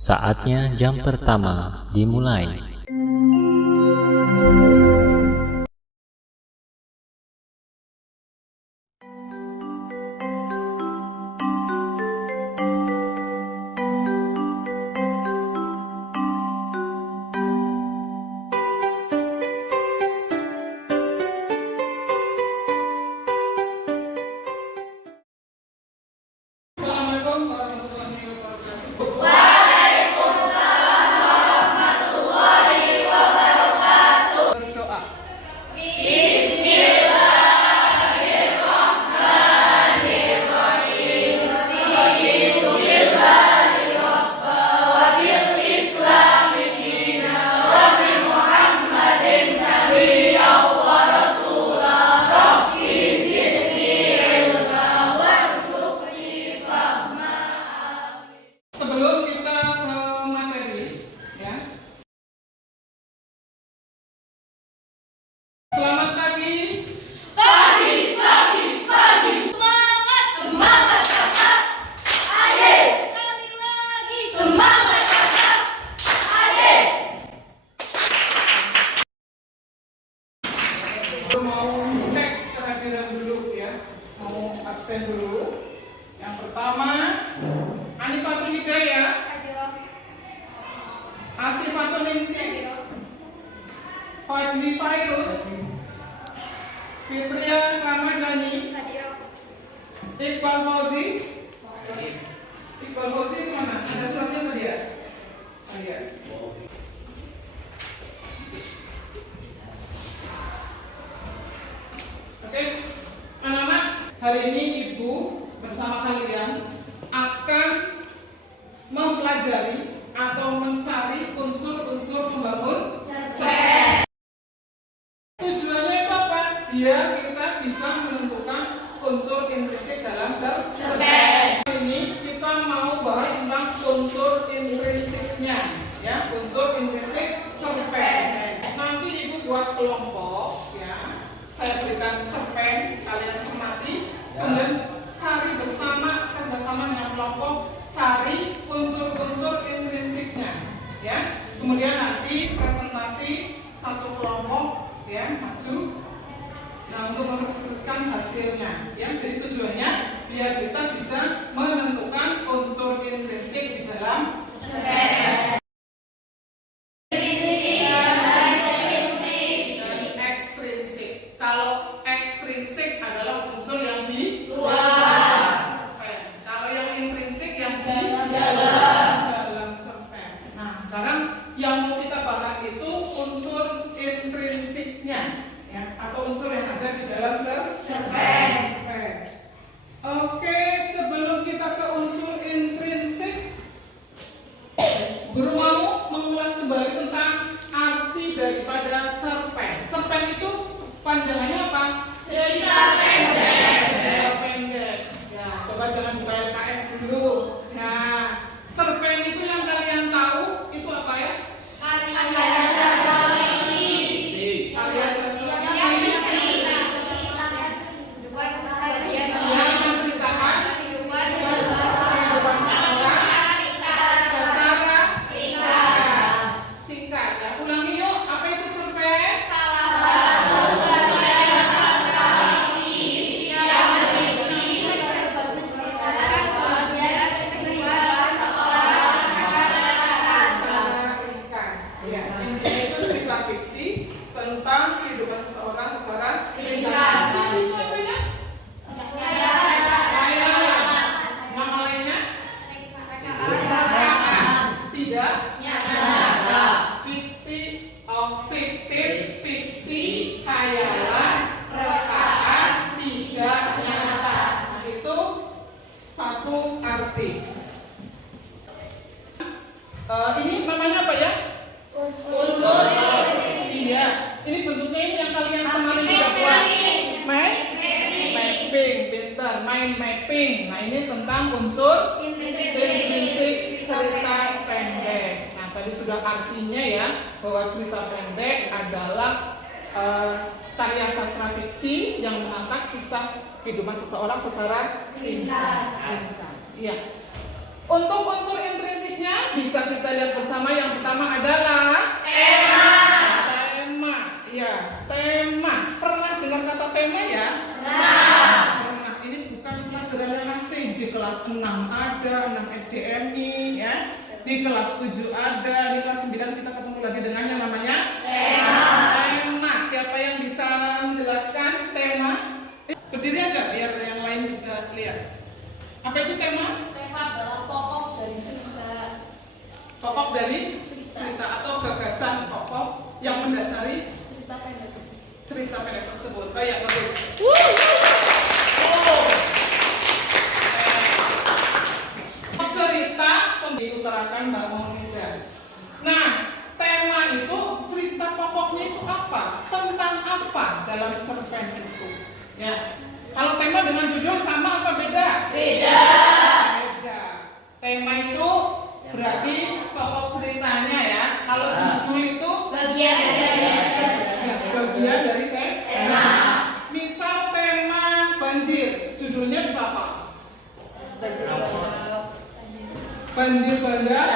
Saatnya jam pertama dimulai. Sebelum kita ke materi, ya. Selamat pagi. Pagi. Semangat kakak. Ayo. Kali lagi. Semangat kakak. Ayo. Mau cek kehadiran dulu ya. Mau absen dulu. Yang pertama, Anifatul Hidayah, Asifatul Ningsih, Fadli Fairuz, Fitria Ramadhani, Iqbal Fauzi. Iqbal Fauzi itu mana? Ada suratnya tadi ya? Oh iya. Oke, anak-anak, hari ini Ibu bersama kalian akan mempelajari atau mencari unsur-unsur pembangun cerpen. Tujuannya itu apa? Biar kita bisa menentukan unsur intrinsik dalam cerpen. Ini kita mau bahas tentang unsur intrinsiknya, ya, unsur intrinsik cerpen. Nanti Ibu buat kelompok, ya. Saya berikan cerpen, kalian cermati, kemudian cari bersama, kerjasama dengan kelompok, cari unsur-unsur intrinsiknya, ya. Kemudian nanti presentasi satu kelompok, ya, maju. Nah, untuk mengekspresikan hasilnya, ya. Jadi tujuannya biar kita bisa menentukan unsur intrinsik di dalam cerpen. Ekstrinsik. Kalau ekstrinsik adalah unsur yang di luar cerpen. Kalau yang intrinsik yang di dalam cerpen. Nah, sekarang yang mau kita bahas itu unsur intrinsiknya, ya, atau unsur yang ada di dalam cerpen. Oke, sebelum kita ke unsur intrinsik, Guru mau mengulas kembali tentang arti daripada cerpen. Cerpen itu panjangannya apa? Cerita pendek. Cerita pendek. Ya, coba jangan buka LKS dulu. Nah, cerpen itu yang kalian tahu itu apa ya? Karya sastra fiksi. Karya sastra Yang fiksi menceritakan kehidupan sehari-hari. yang menceritakan kehidupan seseorang secara singkat. Ya, ulangi yuk, apa itu cerpen? Ya, intinya itu cerita fiksi tentang kehidupan seseorang secara ringkas. Fiksi itu apa ya? Khayalan. Nama lainnya? Tidak. Fiktif, fiksi, khayalan, rekaan, tidak nyata. Nah, itu satu arti. Ini namanya apa ya? Unsur. Iya. Ini bentuknya ini yang kalian kemarin juga buat. Mapping, pintar. Main mapping. Nah, ini tentang unsur intrinsik cerita pendek. Nah, tadi sudah artinya ya, bahwa cerita pendek adalah karya sastra fiksi yang mengangkat kisah kehidupan seseorang secara singkat. Iya. Untuk unsur intrinsiknya bisa kita pertama adalah tema. Ya, tema. Pernah dengar kata tema ya? Pernah. Ini bukan pelajaran yang asing. Di kelas 6 ada, 6 SDMI ya. Di kelas 7 ada, di kelas 9 kita ketemu lagi dengan yang namanya tema. Siapa yang bisa menjelaskan tema? Berdiri aja biar yang lain bisa lihat. Apa itu tema? Tema adalah pokok dari cerita. Pokok dari cerita atau gagasan pokok yang mendasari Cerita pendek. cerita pendek tersebut. Baik, bagus. Cerita diutarakan Mbak Monida. Nah, tema itu cerita pokoknya itu apa? Tentang apa dalam cerpen itu? Ya. Kalau tema dengan judul sama apa beda? Beda. Tema itu berarti pokok ceritanya ya. Kalau judul itu Bagian dari bagian dari tema. Misal tema banjir, judulnya bisa apa? Banjir bandang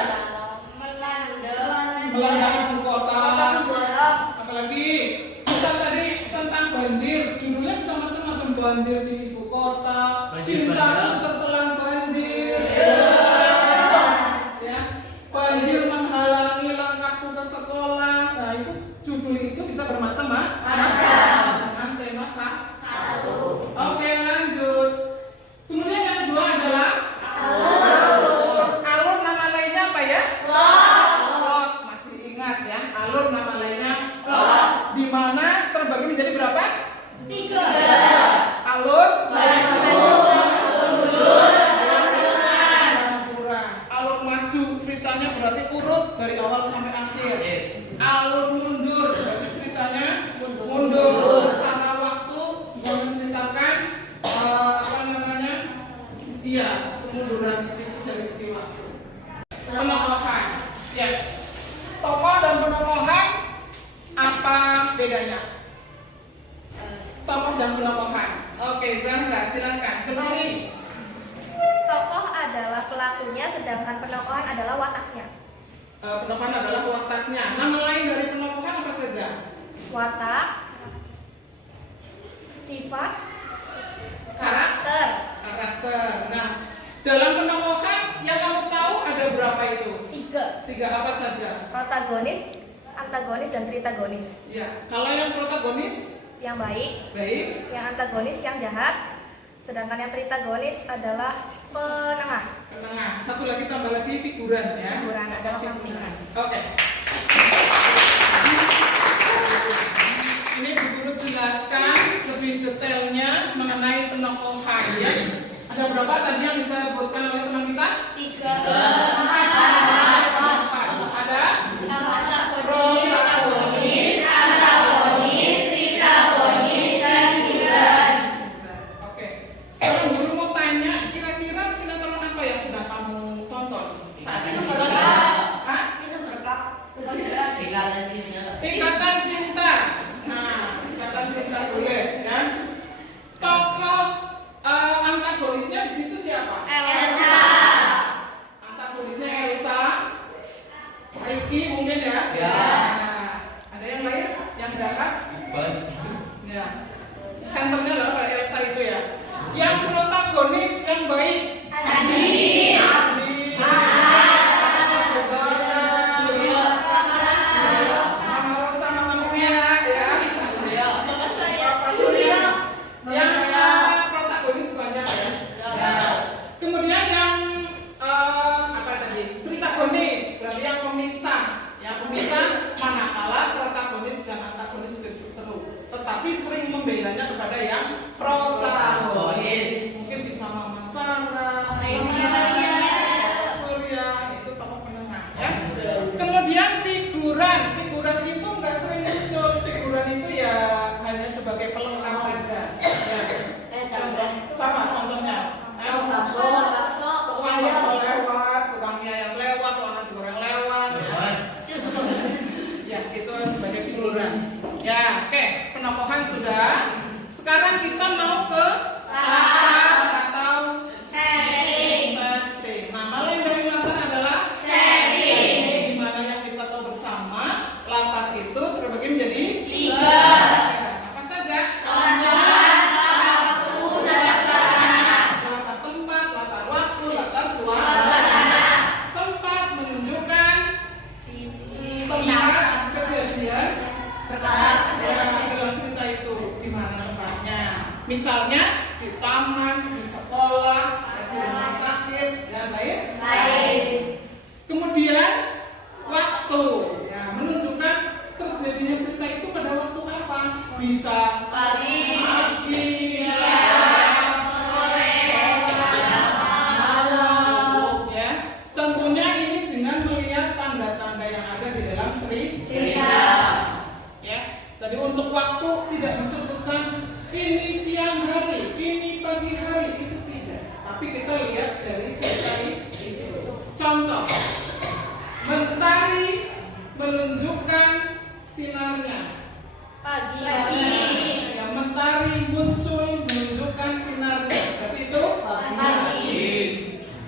melanda ibu kota. Apalagi misal tadi tentang banjir, judulnya bisa macam-macam. Banjir di ibu kota, cintaku tertelan banjir, ya, banjir menghalangi langkahku ke sekolah. Nah itu judul itu bisa bermacam-macam dengan tema satu. Oke, lanjut. Kemudian yang kedua adalah alur. Nama lainnya apa ya? Plot. Masih ingat ya? Alur nama lainnya plot. Di mana terbagi menjadi berapa? 3. Alur alur maju ceritanya berarti urut dari awal sampai akhir. Alur mundur berarti ceritanya mundur. Cara waktu juga menceritakan apa namanya? Iya, kemunduran dari segi waktu. Penokohan. Ya. Tokoh dan penokohan apa bedanya? Tokoh dan penokohan. Oke, Zahra, silakan. Berdiri. Tokoh adalah pelakunya, sedangkan penokohan adalah wataknya. Penokohan adalah wataknya. Nama lain dari penokohan apa saja? Watak, sifat, Karakter. Nah, dalam penokohan yang kamu tahu ada berapa itu? 3. 3 apa saja? Protagonis, antagonis, dan tritagonis. Ya, kalau yang protagonis Yang baik, baik, yang antagonis yang jahat, sedangkan yang tritagonis adalah penengah. penengah. Satu lagi tambah lagi figuran ya. Figuran adalah Figuran. sampingan. Oke. Ini Bu Guru jelaskan lebih detailnya mengenai penokohan ya. Ada berapa tadi yang disebutkan oleh teman kita? 3. Ada Protagonis, antagonis, tritagonis, dan figuran. Oke. Sekarang Guru mau tanya, kira-kira sinetron apa yang sedang kamu tonton saat ini? Hah? Ikatan Cinta. Nah, Ikatan Cinta boleh kan? Tokoh antagonisnya di situ siapa? Elsa. Misalnya di taman, di sekolah, di rumah sakit, dan lain. Kemudian waktu, ya, menunjukkan terjadinya cerita itu pada waktu apa? Bisa Pagi, siang, sore, malam, ya. Tentunya ini dengan melihat tanda-tanda yang ada di dalam cerita. Ya. Tadi untuk waktu tidak disebutkan ini siang hari, ini pagi hari, itu tidak. Tapi kita lihat dari cerita itu. Contoh, mentari menunjukkan sinarnya. pagi, Yang mentari muncul menunjukkan sinarnya. Tapi itu pagi,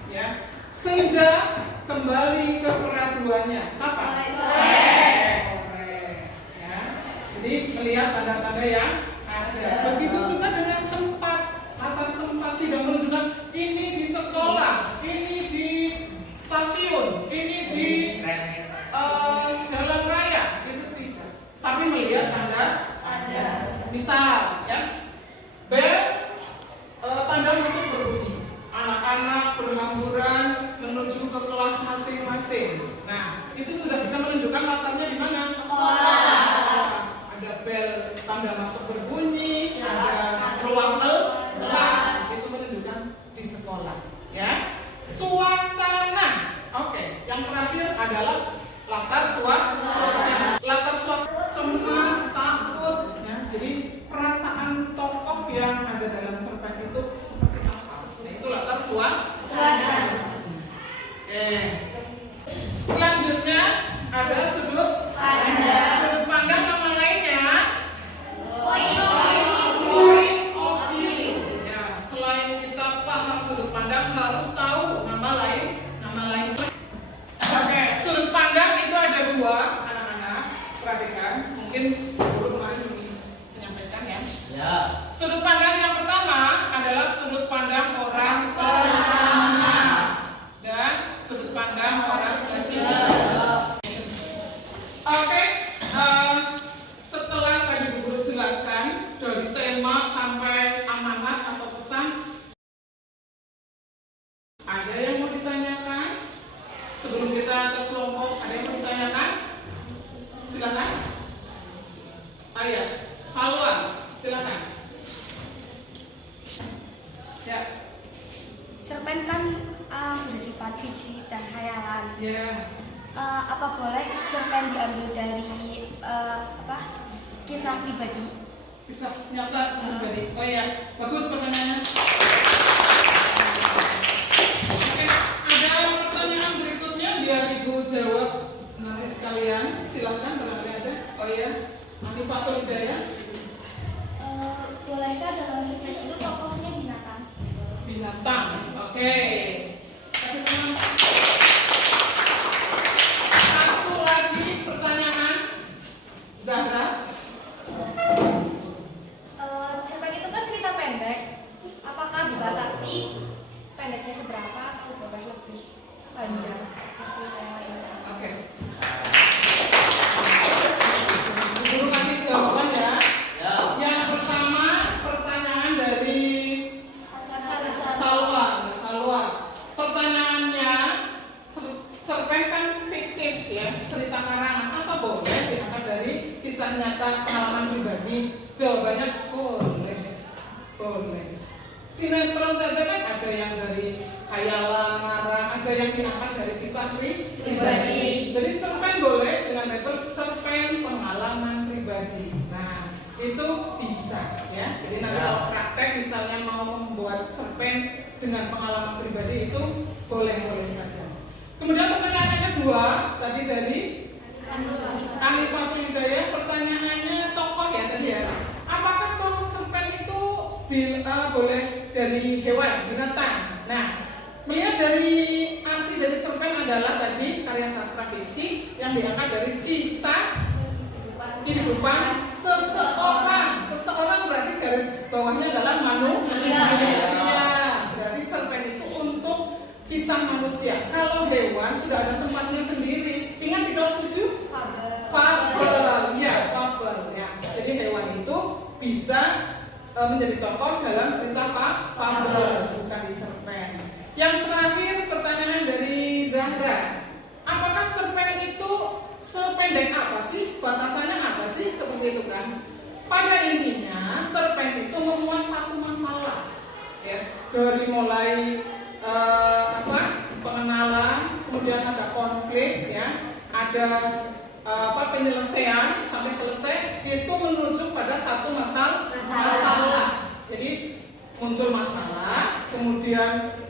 ya. Senja kembali ke keraduannya. Kapan? sore, Ya. Jadi melihat tanda-tanda yang ada. Begitu juga dengan tempat. Latar tempat tidak menunjukkan ini di sekolah, ini di stasiun, ini di jalan raya, itu tidak. Tapi melihat tanda. Misal, ya, bel tanda masuk berbunyi. Anak-anak berhamburan menuju ke kelas masing-masing. Nah, itu sudah bisa menunjukkan latarnya di mana? Sekolah. Ada bel tanda masuk berbunyi, ada ruang kelas, itu menunjukkan di sekolah. Ya, suasana. Oke, yang terakhir adalah latar suasana. Latar suasana cemas, takut. Ya, jadi perasaan tokoh yang ada dalam cerpen itu seperti apa? Nah, itu latar suasana. Oke. Selanjutnya ada sudut pandang. Sudut pandang nama lainnya point of view. Ya, selain kita paham sudut pandang, harus tahu nama lain. Oke, sudut pandang itu ada dua, anak-anak. Perhatikan, mungkin guru kemarin menyampaikan ya. Sudut pandang yang pertama adalah sudut pandang orang pertama dan sudut pandang orang ketiga. Oke, setelah tadi guru jelaskan dari tema sampai amanat atau pesan, ada yang mau ditanyakan? Sebelum kita ke kelompok, ada yang mau ditanyakan? Silakan. Ayo, Salwan, silakan. Ya. Cerpen kan bersifat fiksi dan khayalan. Ya. Apa boleh cerpen diambil dari kisah pribadi? Kisah nyata pribadi. Oh ya, bagus pertanyaannya. Oke, ada pertanyaan berikutnya biar Ibu jawab nanti sekalian. Silakan barangkali ada. Oh ya, Anifatul Hidayah. Bolehkah dalam cerpen itu tokohnya binatang? Binatang. Oke. Kasih teman. Satu lagi pertanyaan. Zahra. Cerpen itu kan cerita pendek. Apakah dibatasi pendeknya seberapa atau boleh lebih panjang? Oke. Guru kasih jawaban ya. Yang pertama pertanyaan dari Salwa. Pertanyaannya, cerpen kan fiktif ya, cerita karangan. Apa boleh diangkat dari kisah nyata pengalaman pribadi? Jawabannya boleh. Sinetron saja kan ada yang dari khayalan, ngarang, ada yang diangkat dari kisah pribadi. Jadi cerpen boleh dengan metode cerpen pengalaman pribadi. Nah, itu bisa ya. Jadi nanti kalau praktek misalnya mau membuat cerpen dengan pengalaman pribadi itu boleh saja. Kemudian pertanyaan yang kedua tadi dari Anifatul Hidayah, pertanyaannya tokoh ya tadi ya. Apakah tokoh cerpen itu boleh dari hewan, binatang? Nah, melihat dari arti dari cerpen adalah tadi karya sastra fiksi yang diangkat dari kisah kehidupan seseorang. Seseorang berarti garis bawahnya adalah manusia. Berarti cerpen itu untuk kisah manusia. Kalau hewan sudah ada tempatnya sendiri. Ingat di kelas 7? Fabel. Ya, fabel. Ya. Jadi hewan itu bisa menjadi tokoh dalam cerita fabel, bukan di cerpen. Yang terakhir pertanyaan dari Zahra, apakah cerpen itu sependek apa sih? Batasannya apa sih? Seperti itu kan? Pada intinya cerpen itu memuat satu masalah, ya, dari mulai pengenalan, kemudian ada konflik, ya, ada penyelesaian sampai selesai itu menuju pada satu masalah. Jadi muncul masalah, kemudian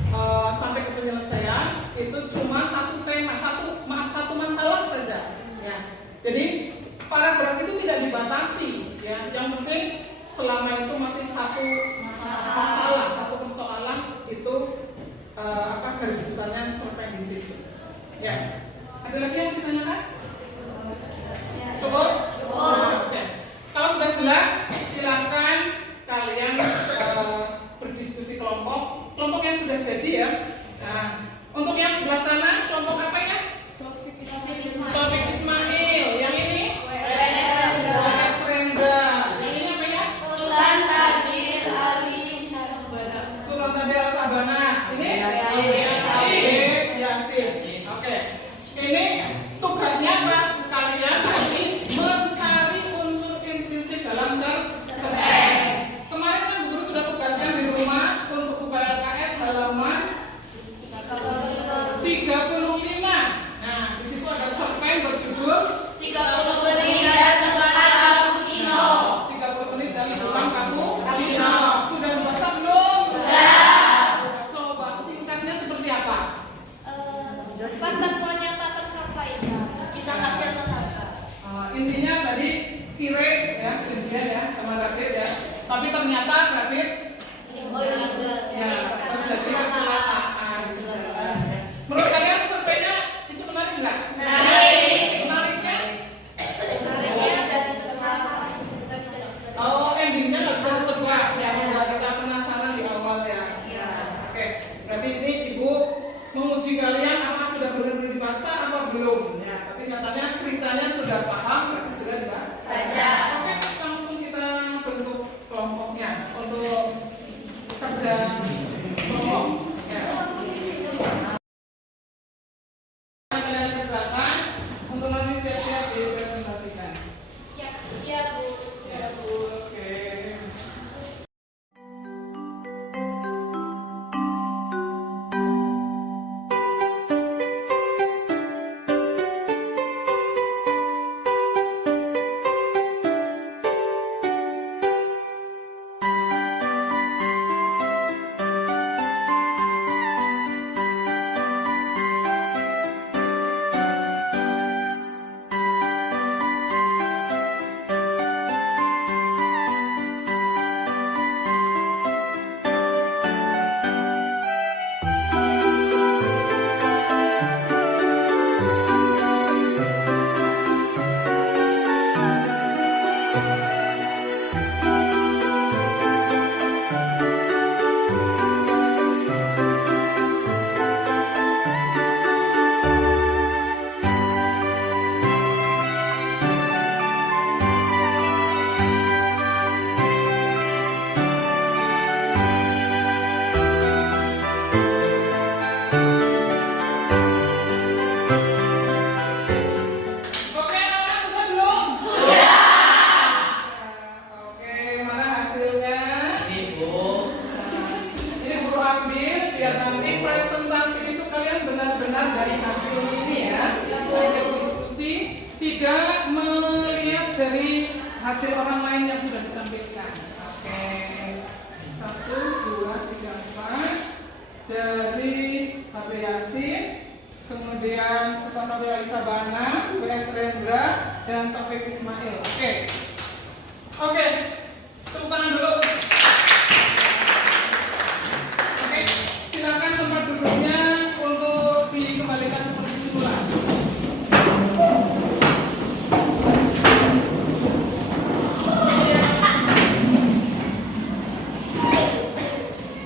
sampai ke penyelesaian itu cuma satu tema, satu masalah saja. Ya. Jadi paragraf itu tidak dibatasi, ya. Yang penting selama itu masih satu masalah, satu persoalan itu garis besarnya cerpen di situ. Ya. Ada lagi yang ditanyakan? Cukup? Oke. Kalau sudah jelas, silakan kalian berdiskusi kelompok yang sudah jadi, ya. Nah, untuk yang sebelah sana, kelompok apa ya? Taufik Ismail. Yang ini? Wes Rendra. Yang ini apa ya? Sultan Tadir Ali Sabana. Ini? Yasin. Oke. Ini tugasnya apa? Kalian nanti mencari unsur intrinsik dalam cerpen. Kemarin kan guru sudah tugaskan di rumah untuk buka LKS halaman 35. Nah, di situ ada cerpen berjudul 30 menit dan tempat cappuccino. 30 menit dan tukang cappuccino. Sudah dibaca belum? Sudah. Coba singkatnya seperti apa? Pertemuannya tak tersampaikan. Bisa kasih atau sapa? Intinya tadi kire, ya, janjian, ya, sama Radit, ya. Tapi ternyata Radit ya terjadi kecelakaan di jalan. Menurut kalian cerpennya itu menarik nggak? Menariknya? Oh, endingnya nggak bisa ditebak, ya. Membuat kita penasaran di awal, ya. Oke, berarti ini Ibu menguji kalian apakah sudah benar-benar dibaca apa belum, ya. Tapi katanya ceritanya sudah paham, berarti sudah dibaca. Oke, langsung kita bentuk kelompoknya untuk kerja kelompok. Ya. Kalian kerjakan untuk nanti siap-siap dipresentasikan. Siap, Bu. Ya, Bu. Oke. Oke, anak sudah belum? Sudah. Oke, mana hasilnya? Ini Bu ambil biar nanti presentasi itu kalian benar-benar dari hasil ini, ya. Hasil diskusi, tidak melihat dari hasil orang lain yang sudah ditampilkan. Oke. 1, 2, 3, 4 dari HP Yasin. Kemudian Sultan Tadir Ali Sabana, Wes Rendra, dan Taufik Ismail. Oke, tepuk tangan dulu. Oke, silakan tempat duduknya untuk dikembalikan seperti semula.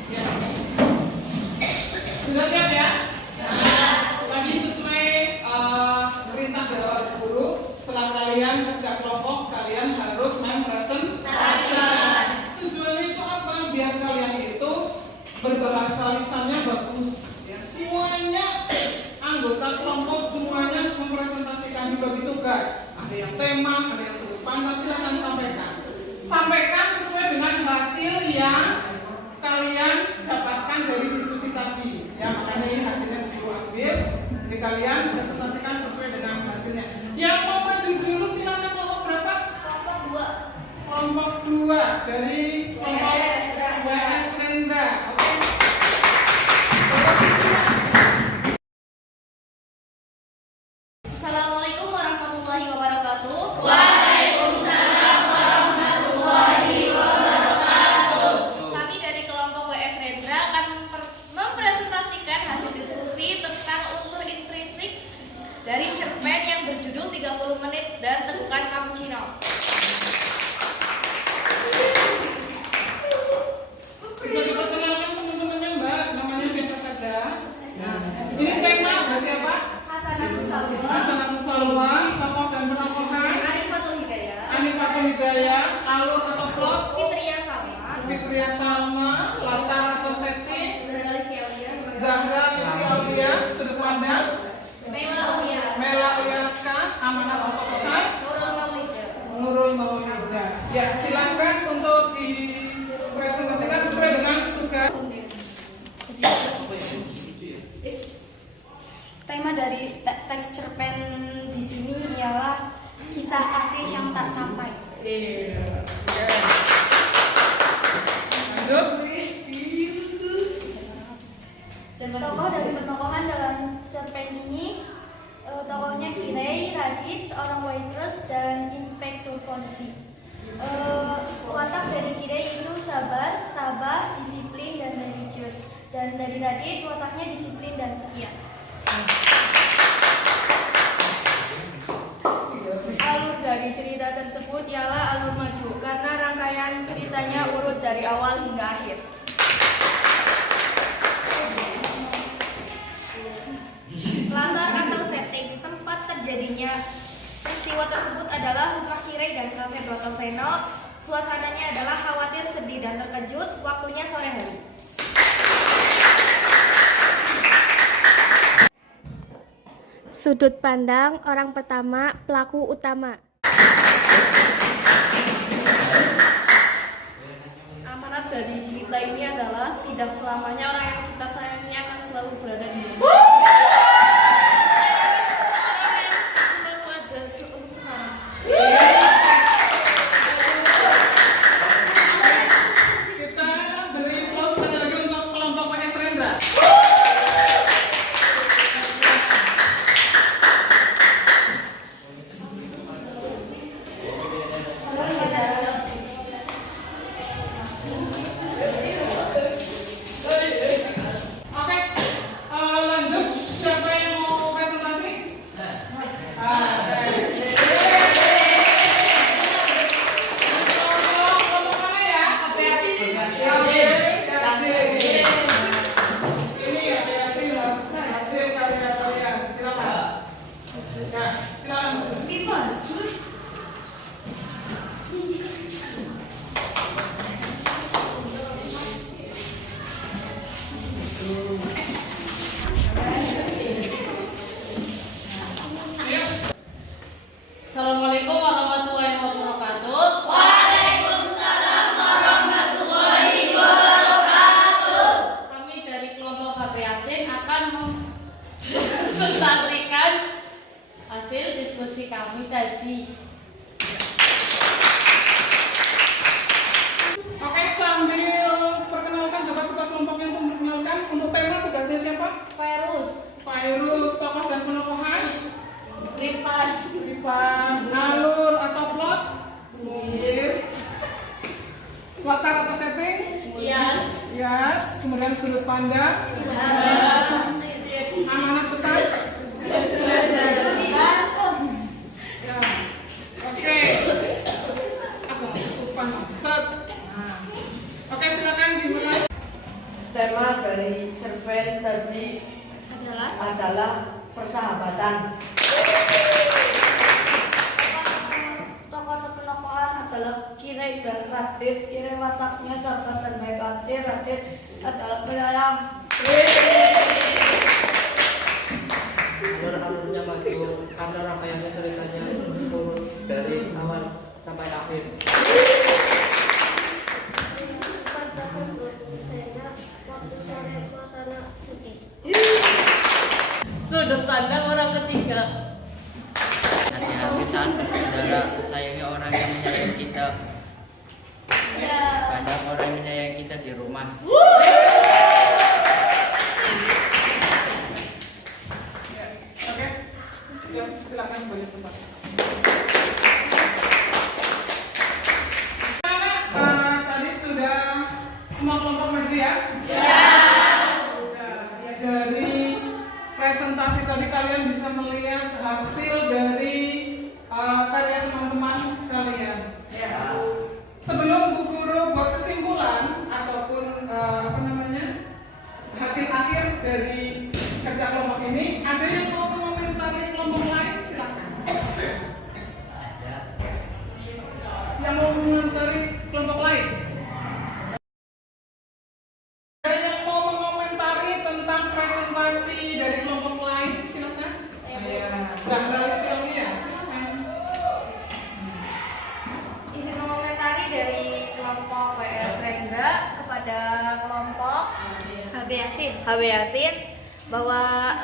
Ya. Sudah siap, ya? Lagi sesuai perintah dari guru, setelah kalian kerja kelompok, kalian harus mempresentasikan. Tujuannya tugas. Ada yang tema, ada yang sudut pandang, silahkan sampaikan. Sampaikan sesuai dengan hasil yang kalian dapatkan dari diskusi tadi. Ya, makanya ini hasilnya perlu ambil. Jadi kalian presentasikan sesuai dengan hasilnya. Yang mau maju dulu silakan. Kelompok berapa? Kelompok 2 dari kelompok WS Rendra. Oke. Assalamualaikum warahmatullahi wabarakatuh. Waalaikumsalam warahmatullahi wabarakatuh. Kami dari kelompok WS Rendra akan mempresentasikan hasil diskusi tentang unsur intrinsik dari cerpen yang berjudul 30 menit dan tegukan cappuccino. Bisa diperkenalkan teman-temannya Mbak, namanya siapa saja? Nah, ini tema ada siapa? Hasanatus Salwa, Hasanatus Salwa, tokoh dan penokohan Arifatul Hidayah, Anifatul Hidayah, alur atau plot Fitria Salma, Fitria Salma, latar atau setting Zahra Listi Aulia, Zahra Listi Aulia, sudut pandang Mela Aulia, Mela Uliaska, amanat atau pesan Nurul Maulida. Nurul Maulida. Ya, silakan untuk dipresentasikan sesuai dengan tugas. Tema dari teks cerpen di sini ialah kisah kasih yang tak sampai. Iya. Lanjut. Tokoh dari penokohan dalam cerpen ini tokohnya Kirei, Radit, seorang waitress dan inspektur polisi. Watak dari Kirei itu sabar, tabah, disiplin dan religius. Dan dari Radit wataknya disiplin dan setia. Alur dari cerita tersebut ialah alur maju karena rangkaian ceritanya urut dari awal hingga akhir. Latar atau setting tempat terjadinya peristiwa tersebut adalah rumah Kirei dan kafe Broto Seno. Suasananya adalah khawatir, sedih, dan terkejut. Waktunya sore hari. Sudut pandang orang pertama, pelaku utama. Amanat dari cerita ini adalah tidak selamanya orang yang kita sayangi akan selalu berada di sini. Selalu ada untuk sekarang. Kita beri close sekali lagi untuk kelompok WS Rendra. Oke, lanjut. Siapa yang mau presentasi? Kelompok mana ya? Yasin. Ini ya Yasin, hasil karya kalian. Silakan. Ya, silakan. Ayo. Assalamualaikum warahmatullahi wabarakatuh. Waalaikumsalam warahmatullahi wabarakatuh. Kami dari kelompok HP Yasin akan mempresentasikan hasil diskusi kami tadi. Oke, sambil perkenalkan coba kita kelompoknya untuk memperkenalkan. Untuk tema tugasnya siapa? Virus, Virus, tokoh dan penokohan. lipat, Alur atau plot. Latar atau setting. Yes. Kemudian sudut pandang. Amanat pesan. Ya. Oke. Apa? Lupa. Set. Nah. Oke, silakan dimulai. Tema dari cerpen tadi adalah persahabatan. Tokoh penokohan adalah Kirei dan Radit. Kirei wataknya sabar dan baik hati. Radit adalah penyayang. Alur-alurnya maju karena rangkaiannya ceritanya Silakan balik tempat. Tadi sudah semua kelompok maju ya? Sudah. Ya, dari presentasi tadi kalian bisa melihat hasil dari karya teman-teman kalian. Ya. Sebelum Bu Guru buat kesimpulan ataupun hasil akhir dari kerja kelompok ini, ada yang mau mengomentari kelompok lain? Silakan. Yang mau mengomentari kelompok lain? Ada yang mau mengomentari tentang presentasi dari kelompok lain? Silakan. Zahra Listiaulia, silakan. Izin mengomentari dari kelompok WS Rendra kepada kelompok HB Yasin bahwa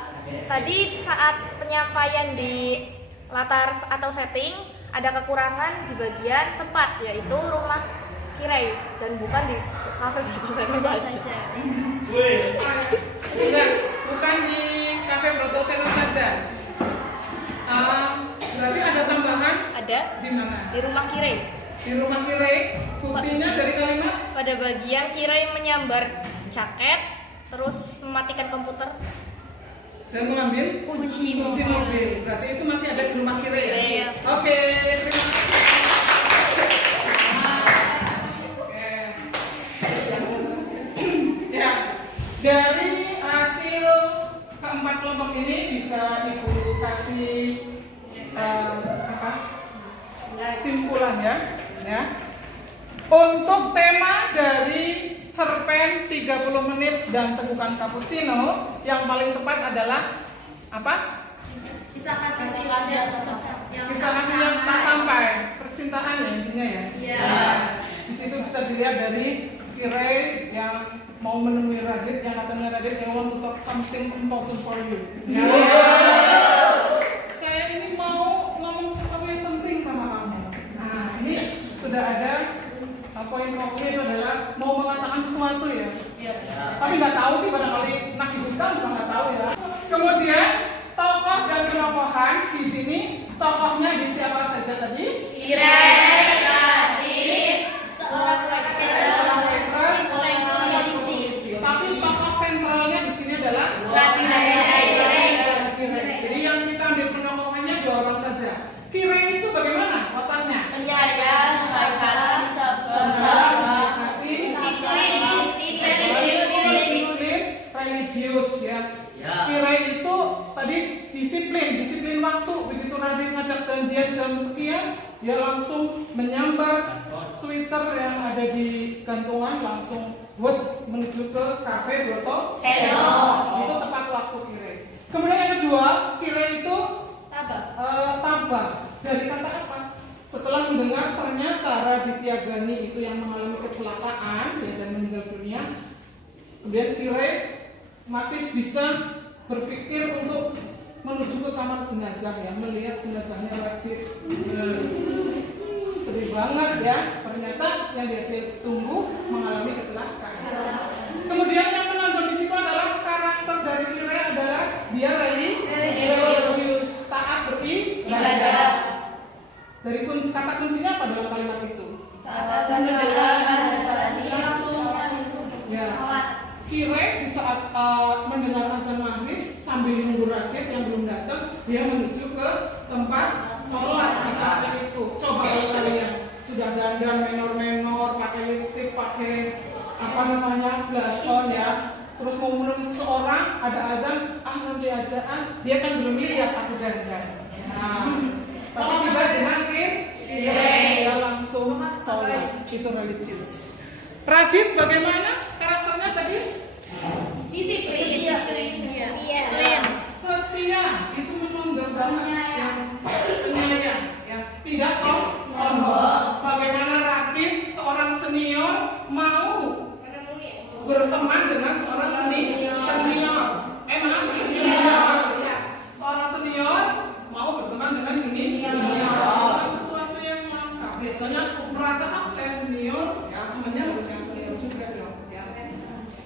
tadi saat penyampaian di latar atau setting ada kekurangan di bagian tempat, yaitu rumah Kirai dan bukan di kafe saja. Sudah, bukan di kafe Brotoseno saja. Berarti ada tambahan? Ada Di mana? di rumah Kirai. Di rumah Kirai. Buktinya dari kalimat Pada bagian Kirai menyambar jaket, terus mematikan komputer. dan mengambil kunci mobil. Berarti itu masih ada di rumah Kirai ya? Iya. Oke, terima kasih. Oke. Ya, dari hasil keempat kelompok ini bisa Ibu kasih simpulan ya. Untuk tema dari cerpen 30 menit dan tegukan cappuccino, yang paling tepat adalah apa? Kisah kasih Yang tak sampai, percintaan ya intinya ya. Iya. Di situ bisa dilihat dari Kirai yang mau menemui Radit, yang katanya Radit yang want to talk something important for you. Saya ini mau ngomong sesuatu yang penting sama kamu. Nah, ini sudah ada poin-poinnya itu adalah mau mengatakan sesuatu ya. Tapi nggak tahu sih, barangkali nak kita juga nggak tahu ya. Kemudian tokoh dan tokohan di sini, tokohnya di siapa saja tadi? Kirai, Radit, seorang Tapi tokoh sentralnya di sini adalah Kirai. Jadi yang kita ambil penokohannya 2 orang saja. Kirai itu bagaimana otaknya? Penyayang, baik hati, sabar, Disiplin, religius ya. Kirai itu tadi disiplin waktu. Begitu Radit ngajak janjian jam sekian, dia langsung menyambar sweater yang ada di gantungan, langsung menuju ke kafe Brotoseno. Itu tepat waktu Kirai. Kemudian yang kedua, Kirai itu tabah. Dari kata apa? Setelah mendengar ternyata Raditya Gani itu yang mengalami kecelakaan ya, dan meninggal dunia, kemudian Kirai masih bisa berpikir untuk menuju ke kamar jenazah ya, melihat jenazahnya Radit. Sedih banget ya, ternyata yang dia tunggu mengalami kecelakaan. Kemudian yang menonjol di situ adalah karakter dari Kirai adalah dia religius, taat beribadah. Dari kata kuncinya apa dalam kalimat itu? Ya. Kirai di saat mendengar azan maghrib sambil menunggu Radit yang belum datang, dia menuju ke tempat sholat di kafe itu. Coba kalau kalian sudah dandan menor-menor, pakai lipstik, pakai blush on ya, terus mau menemui seseorang, ada azan, nanti azan, dia kan belum lihat aku dandan. Tapi tiba dengan dia langsung sholat, itu religius. Radit bagaimana karakternya tadi? Disiplin. Setia, itu menonjol banget yang penyayang, ya. Tidak sombong. Bagaimana Radit seorang senior mau berteman dengan seorang senior. Ya. Seorang senior mau berteman dengan junior. Sesuatu yang langka. Biasanya merasa saya senior, ya temannya harus yang senior juga dong. Ya.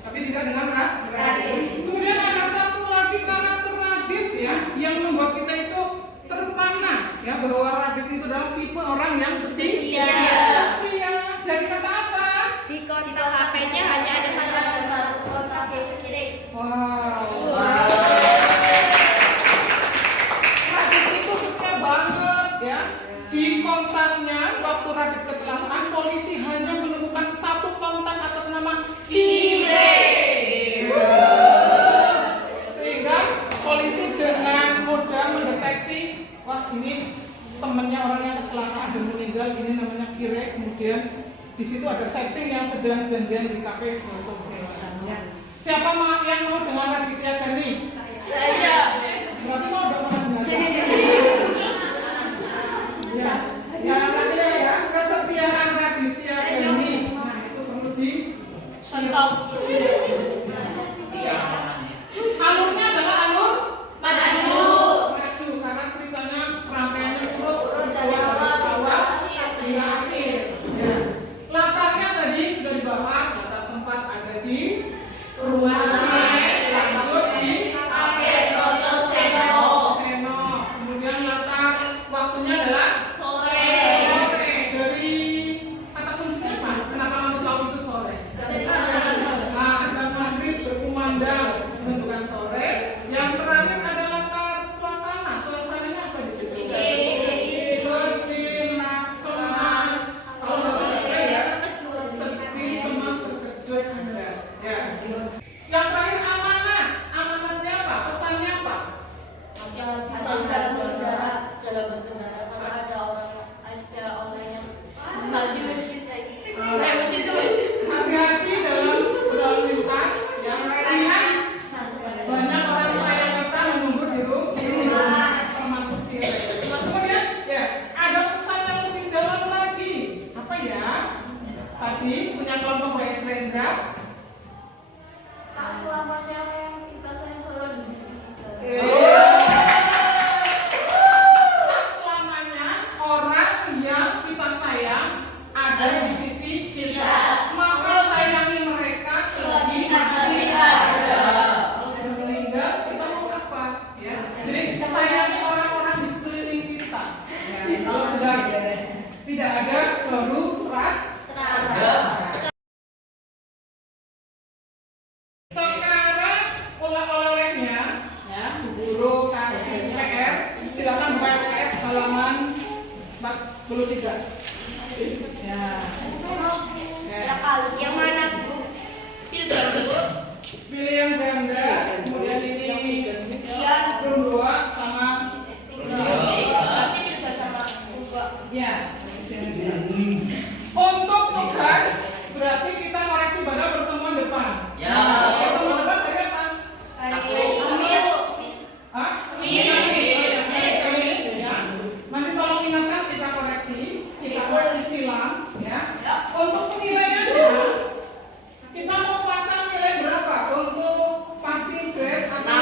Tapi tidak dengan Radit. Kemudian ada satu lagi karakter Radit ya, yang membuat kita itu tertarik ya bahwa Radit itu adalah tipe orang yang setia. Dari kata apa? Di kontak HP-nya hanya ada satu kontak yaitu kiri. Wow. Radit itu setia banget ya. Di kontaknya waktu Radit kecelakaan, polisi hanya menunjukkan satu kontak atas nama Kire. Sehingga polisi dengan mudah mendeteksi, wah ini temennya orang yang kecelakaan dan meninggal, ini namanya Kire. Kemudian di situ ada chatting yang sedang janjian di kafe foto sewaannya. Siapa yang mau dengan Raditya Gani? Saya. Berarti mau dong sama jenazah. Ya Raditya ya, kesetiaan Raditya Gani. Nah itu perlu Contoh. alurnya adalah alur Maju. karena ceritanya rangkaiannya urut dari awal hingga akhir. Ya. Latarnya tadi sudah dibahas, latar tempat ada di ruangan, lanjut di Kafe Broto Seno. Seno. Kemudian latar waktunya adalah Sore. Dari kata kuncinya apa? Kenapa kamu tahu itu sore? Azan maghrib berkumandang menentukan sore. Yang terakhir ada latar suasana. Suasananya apa di situ? Sedih, cemas. Kalau nggak ya, sedih, cemas, terkejut ada. Ya. Yang terakhir amanat. Amanatnya apa? Pesannya apa? Dalam berkendara karena ada orang yang masih mencintai. Hati-hati dalam berlalu lintas. Yang ingat banyak orang sayang kita menunggu di rumah, termasuk Kire. Kemudian ya ada pesan yang lebih dalam lagi. Apa ya? Tadi punya kelompok WS Rendra. Tak selamanya yang kita sayang selalu di sisi kita. Tak selamanya orang yang kita sayang ada di sisi kita. Maka sayangi mereka selagi masih ada. Kalau sudah meninggal, kita mau apa? Ya. Jadi sayangi orang-orang di sekeliling kita. Ya. Kalau sudah tidak ada, baru rasa. Sekarang oleh-olehnya, ya, Bu Guru kasih PR. Silakan buka PR halaman 43. Ya. Yang mana, Bu? Pilih yang ganda, kemudian ini room 2 sama ya. Untuk tugas berarti kita koreksi pada pertemuan depan. Ya. Pertemuan depan dari apa? Hah? Kamis, ya. Nanti tolong ingatkan kita koreksi silang, ya. Untuk penilaiannya kita mau pasang nilai berapa? Untuk passing grade atau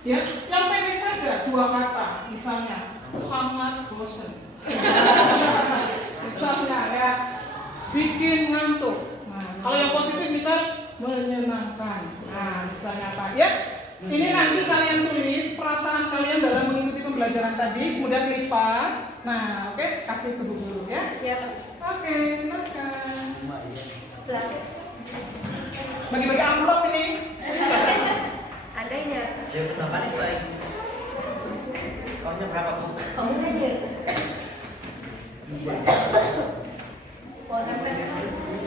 Ya, yang pendek saja 2 kata, misalnya sangat bosan. Misalnya ya, bikin ngantuk. Nah, kalau yang positif misal menyenangkan. Nah, misalnya apa? Ya, ini nanti kalian tulis perasaan kalian dalam mengikuti pembelajaran tadi, kemudian lipat. Nah, oke, kasih ke Bu Guru ya. Siap. Oke, silakan. Bagi-bagi amplop ini. Andainya. Ya, berapa nih, Pak? Kamunya berapa, Bu? Kamu aja.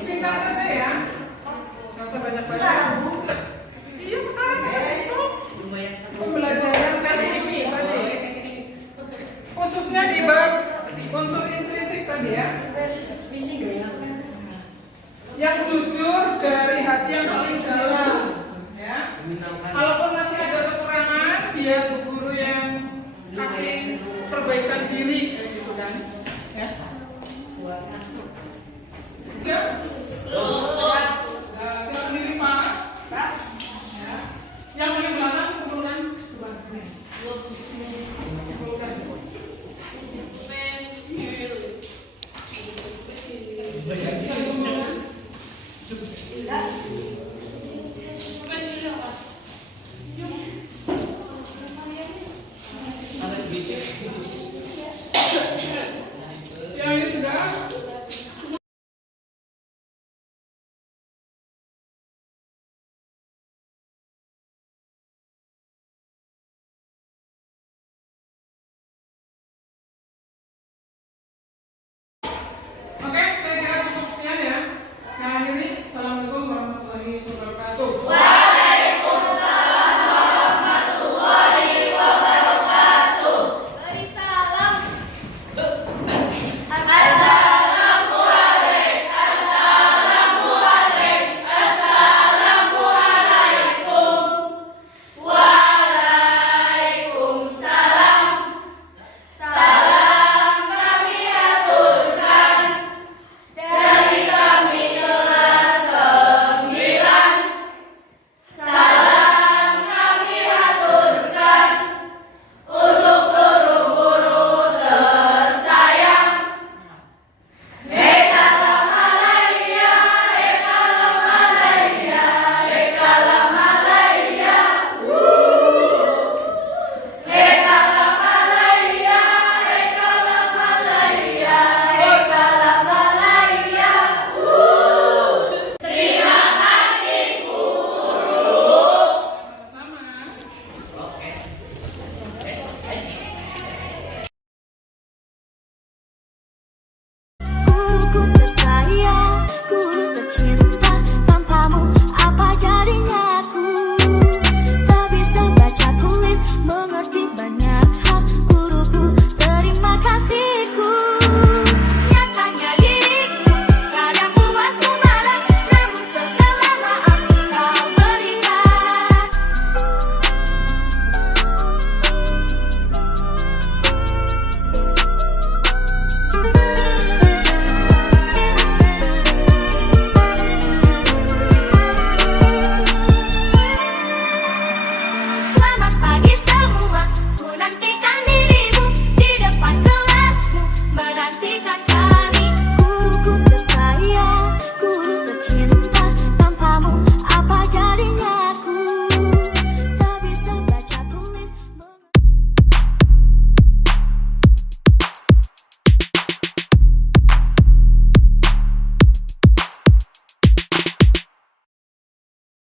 Singkat saja ya. Nggak usah banyak-banyak. Iya, sekarang besok. Lumayan satu. Pembelajaran kali ini tadi. Khususnya di bab unsur intrinsik tadi ya. Yang jujur dari hati yang paling dalam. Ya. Kalaupun masih ada kekurangan, biar buku